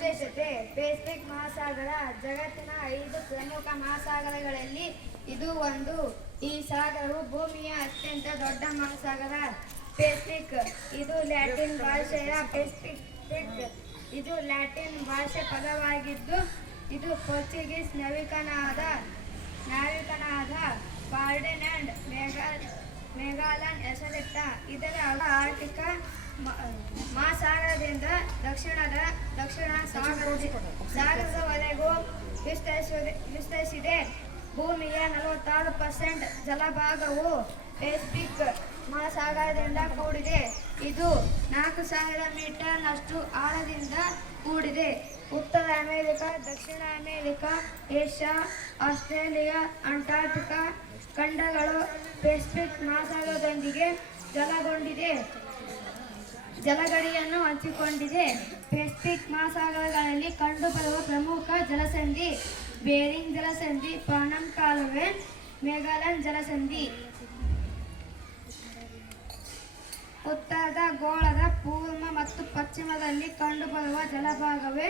Pacific ಮಹಾಸಾಗರ, ಜಗತ್ತಿನ ಐದು ಪ್ರಮುಖ ಮಹಾಸಾಗರಗಳಲ್ಲಿ ಇದು ಒಂದು. ಈ ಸಾಗರವು ಭೂಮಿಯ ಅತ್ಯಂತ ದೊಡ್ಡ ಮಹಾಸಾಗರ ಪೆಸಿಫಿಕ್ ಇದು ಲ್ಯಾಟಿನ್ ಭಾಷೆಯ ಪೆಸಿಫಿಕ್ ಇದು ಲ್ಯಾಟಿನ್ ಭಾಷೆ ಪದವಾಗಿದ್ದು, ಇದು ಪೋರ್ಚುಗೀಸ್ ನವೀಕನಾದ, ನಾವಿಕನಾದ ಫರ್ಡಿನಾಂಡ್ ಮೇಘಾ ಮೆಗಾಲನ್ ಹೆಸರಿಟ್ಟ. ಇದರ ಆರ್ಥಿಕ ಮಹಾಸಾಗರದಿಂದ ದಕ್ಷಿಣದ, ದಕ್ಷಿಣ ಸಾಗರ ಸಾಗರದವರೆಗೂ ವಿಸ್ತರಿಸಿದೆ ವಿಸ್ತರಿಸಿದೆ. ಭೂಮಿಯ ನಲವತ್ತಾರು ಪರ್ಸೆಂಟ್ ಜಲಭಾಗವು ಪೆಸಿಫಿಕ್ ಮಹಾಸಾಗರದಿಂದ ಕೂಡಿದೆ. ಇದು ನಾಲ್ಕು ಸಾವಿರ ಮೀಟರ್ನಷ್ಟು ಆಳದಿಂದ ಕೂಡಿದೆ. ಉತ್ತರ ಅಮೆರಿಕ, ದಕ್ಷಿಣ ಅಮೆರಿಕ, ಏಷ್ಯಾ, ಆಸ್ಟ್ರೇಲಿಯಾ ಅಂಟಾರ್ಟಿಕಾ ಖಂಡಗಳು ಪೆಸಿಫಿಕ್ ಮಹಾಸಾಗರದೊಂದಿಗೆ ಜಲಗೊಂಡಿದೆ. ಜಲಗಡಿಯನ್ನು ಹಂಚಿಕೊಂಡಿದೆ ಪೆಸಿಫಿಕ್ ಮಹಾಸಾಗರಗಳಲ್ಲಿ ಕಂಡುಬರುವ ಪ್ರಮುಖ ಜಲಸಂಧಿ ಬೇರಿಂಗ್ ಜಲಸಂಧಿ ಪಾನಂ ಕಾಲುವೆ, ಮೇಘಾಲಯನ್ ಜಲಸಂಧಿ. ಉತ್ತರದ ಗೋಳದ ಪೂರ್ವ ಮತ್ತು ಪಶ್ಚಿಮದಲ್ಲಿ ಕಂಡುಬರುವ ಜಲಭಾಗವೇ